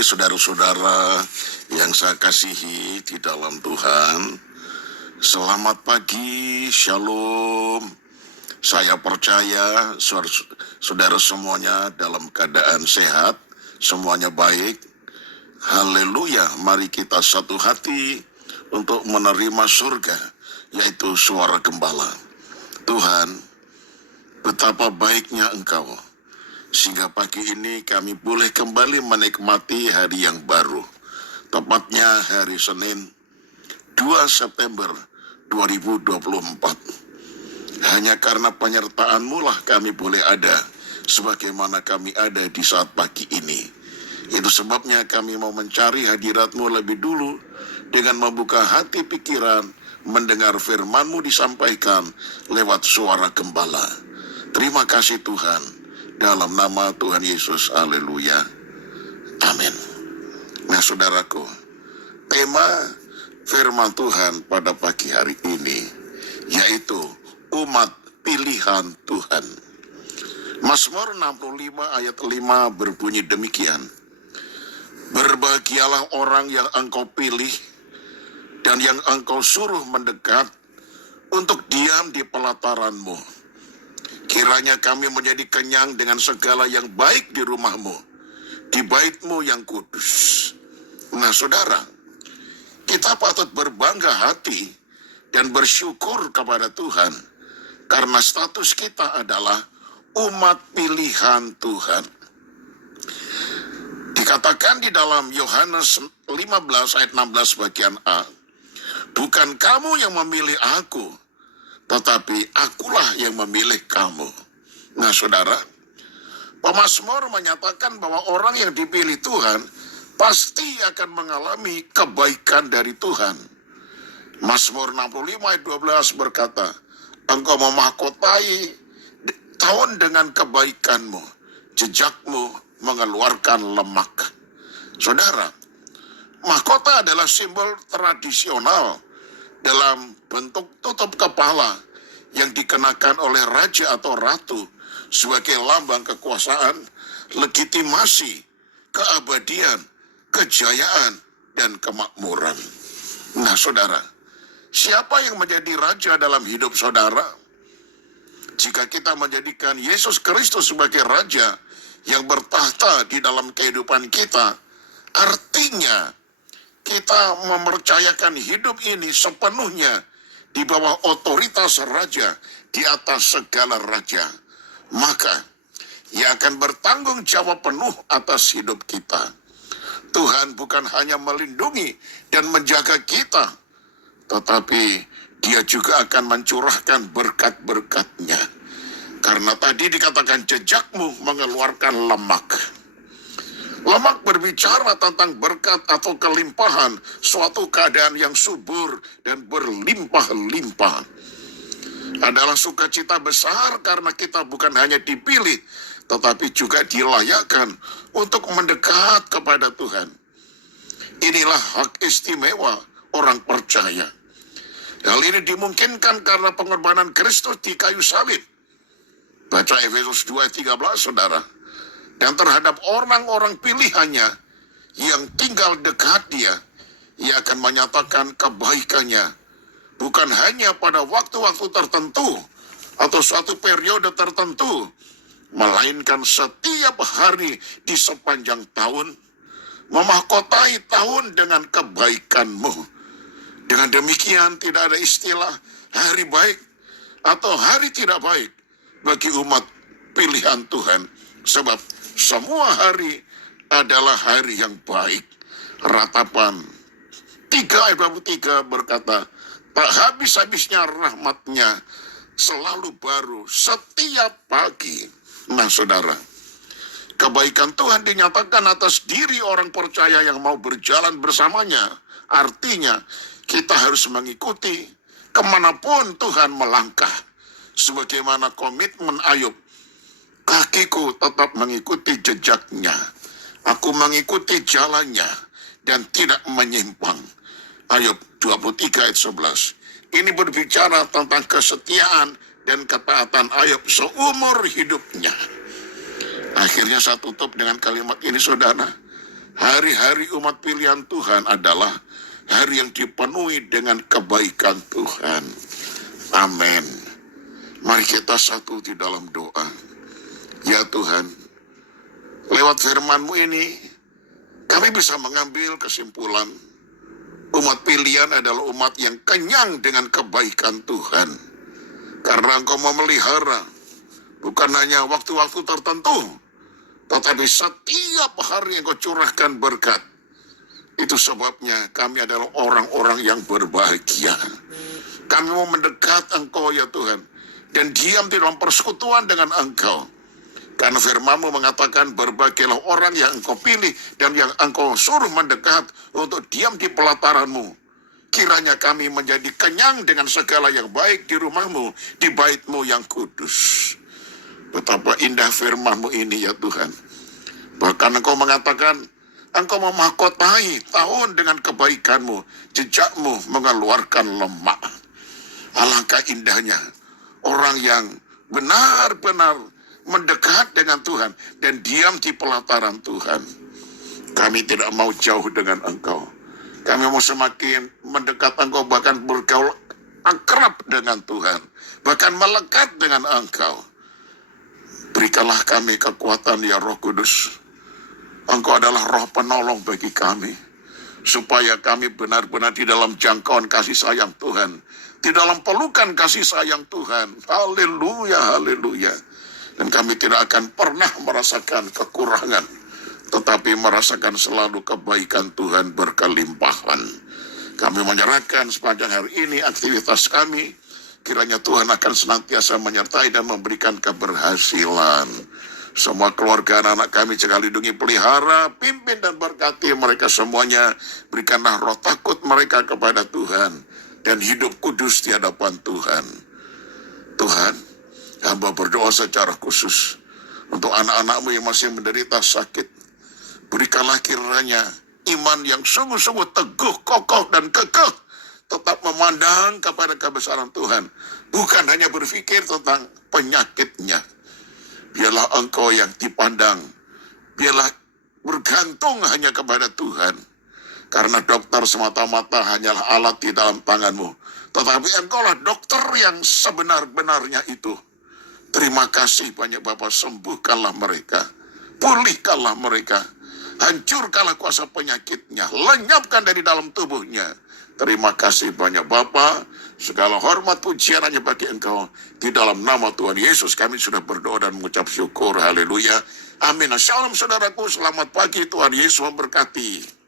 pagi saudara-saudara yang saya kasihi di dalam Tuhan. Selamat pagi, shalom. Saya percaya saudara semuanya dalam keadaan sehat, semuanya baik. Haleluya, mari kita satu hati untuk menerima surga, yaitu suara gembala. Tuhan, betapa baiknya Engkau, sehingga pagi ini kami boleh kembali menikmati hari yang baru. Tepatnya hari Senin 2 September 2024. Hanya karena penyertaan-Mu lah kami boleh ada sebagaimana kami ada di saat pagi ini. Itu sebabnya kami mau mencari hadirat-Mu lebih dulu dengan membuka hati pikiran, mendengar firman-Mu disampaikan lewat suara gembala. Terima kasih Tuhan, dalam nama Tuhan Yesus, haleluya, amin. Nah saudaraku, tema firman Tuhan pada pagi hari ini yaitu umat pilihan Tuhan. Mazmur 65 ayat 5 berbunyi demikian. Berbahagialah orang yang Engkau pilih dan yang Engkau suruh mendekat untuk diam di pelataran-Mu. Kiranya kami menjadi kenyang dengan segala yang baik di rumah-Mu, di bait-Mu yang kudus. Nah saudara, kita patut berbangga hati dan bersyukur kepada Tuhan karena status kita adalah umat pilihan Tuhan. Dikatakan di dalam Yohanes 15 ayat 16 bagian A, bukan kamu yang memilih aku, tetapi akulah yang memilih kamu. Nah saudara, pemazmur menyatakan bahwa orang yang dipilih Tuhan pasti akan mengalami kebaikan dari Tuhan. Mazmur 65 ayat 12 berkata, Engkau memahkotai tahun dengan kebaikan-Mu, jejak-Mu mengeluarkan lemak. Saudara, mahkota adalah simbol tradisional dalam bentuk tutup kepala yang dikenakan oleh raja atau ratu sebagai lambang kekuasaan, legitimasi, keabadian, kejayaan, dan kemakmuran. Nah saudara, siapa yang menjadi raja dalam hidup saudara? Jika kita menjadikan Yesus Kristus sebagai raja yang bertahta di dalam kehidupan kita, artinya kita mempercayakan hidup ini sepenuhnya di bawah otoritas raja, di atas segala raja. Maka ia akan bertanggung jawab penuh atas hidup kita. Tuhan bukan hanya melindungi dan menjaga kita, tetapi Dia juga akan mencurahkan berkat-berkat-Nya. Karena tadi dikatakan jejak-Mu mengeluarkan lemak. Lemak berbicara tentang berkat atau kelimpahan, suatu keadaan yang subur dan berlimpah-limpah. Adalah sukacita besar karena kita bukan hanya dipilih, tetapi juga dilayakkan untuk mendekat kepada Tuhan. Inilah hak istimewa orang percaya. Hal ini dimungkinkan karena pengorbanan Kristus di kayu salib. Baca Efesus 2:13 saudara. Dan terhadap orang-orang pilihannya yang tinggal dekat Dia, Ia akan menyatakan kebaikannya bukan hanya pada waktu-waktu tertentu atau suatu periode tertentu, melainkan setiap hari di sepanjang tahun, memahkotai tahun dengan kebaikan-Mu. Dengan demikian tidak ada istilah hari baik atau hari tidak baik bagi umat pilihan Tuhan, sebab semua hari adalah hari yang baik. Ratapan 3 ayat 23 berkata, tak habis-habisnya rahmat-Nya selalu baru setiap pagi. Nah saudara, kebaikan Tuhan dinyatakan atas diri orang percaya yang mau berjalan bersamanya. Artinya kita harus mengikuti kemanapun Tuhan melangkah. Sebagaimana komitmen Ayub, kakiku tetap mengikuti jejak-Nya. Aku mengikuti jalannya dan tidak menyimpang. Ayub 23 ayat 11. Ini berbicara tentang kesetiaan dan ketaatan Ayub seumur hidupnya. Akhirnya saya tutup dengan kalimat ini saudara. Hari-hari umat pilihan Tuhan adalah hari yang dipenuhi dengan kebaikan Tuhan. Amin. Mari kita satu di dalam doa. Ya Tuhan, lewat firman-Mu ini, kami bisa mengambil kesimpulan umat pilihan adalah umat yang kenyang dengan kebaikan Tuhan. Karena Engkau memelihara, bukan hanya waktu-waktu tertentu, tetapi setiap hari Engkau curahkan berkat. Itu sebabnya kami adalah orang-orang yang berbahagia. Kami mau mendekat Engkau ya Tuhan, dan diam di dalam persekutuan dengan Engkau. Karena firman-Mu mengatakan berbahagialah orang yang Engkau pilih dan yang Engkau suruh mendekat untuk diam di pelataran-Mu. Kiranya kami menjadi kenyang dengan segala yang baik di rumah-Mu, di bait-Mu yang kudus. Betapa indah firman-Mu ini ya Tuhan. Bahkan Engkau mengatakan, Engkau memahkotai tahun dengan kebaikan-Mu, jejak-Mu mengeluarkan lemak. Alangkah indahnya orang yang benar-benar mendekat dengan Tuhan dan diam di pelataran Tuhan. Kami tidak mau jauh dengan Engkau. Kami mau semakin mendekat Engkau, bahkan bergaul akrab dengan Tuhan, bahkan melekat dengan Engkau. Berikanlah kami kekuatan ya Roh Kudus. Engkau adalah roh penolong bagi kami, supaya kami benar-benar di dalam jangkauan kasih sayang Tuhan, di dalam pelukan kasih sayang Tuhan. Haleluya, haleluya. Dan kami tidak akan pernah merasakan kekurangan, tetapi merasakan selalu kebaikan Tuhan berkelimpahan. Kami menyerahkan sepanjang hari ini aktivitas kami. Kiranya Tuhan akan senantiasa menyertai dan memberikan keberhasilan. Semua keluarga anak-anak kami jaga, lindungi, pelihara, pimpin dan berkati mereka semuanya. Berikanlah roh takut mereka kepada Tuhan dan hidup kudus di hadapan Tuhan. Tuhan, hamba berdoa secara khusus untuk anak-anak-Mu yang masih menderita sakit. Berikanlah kiranya iman yang sungguh-sungguh teguh, kokoh, dan kekeh, tetap memandang kepada kebesaran Tuhan, bukan hanya berpikir tentang penyakitnya. Biarlah Engkau yang dipandang, biarlah bergantung hanya kepada Tuhan, karena dokter semata-mata hanyalah alat di dalam tangan-Mu, tetapi Engkaulah dokter yang sebenar-benarnya itu. Terima kasih banyak Bapa, sembuhkanlah mereka, pulihkanlah mereka, hancurkanlah kuasa penyakitnya, lenyapkan dari dalam tubuhnya. Terima kasih banyak Bapa, segala hormat pujian hanya bagi Engkau. Di dalam nama Tuhan Yesus kami sudah berdoa dan mengucap syukur. Haleluya. Amin. Shalom saudaraku, selamat pagi, Tuhan Yesus memberkati.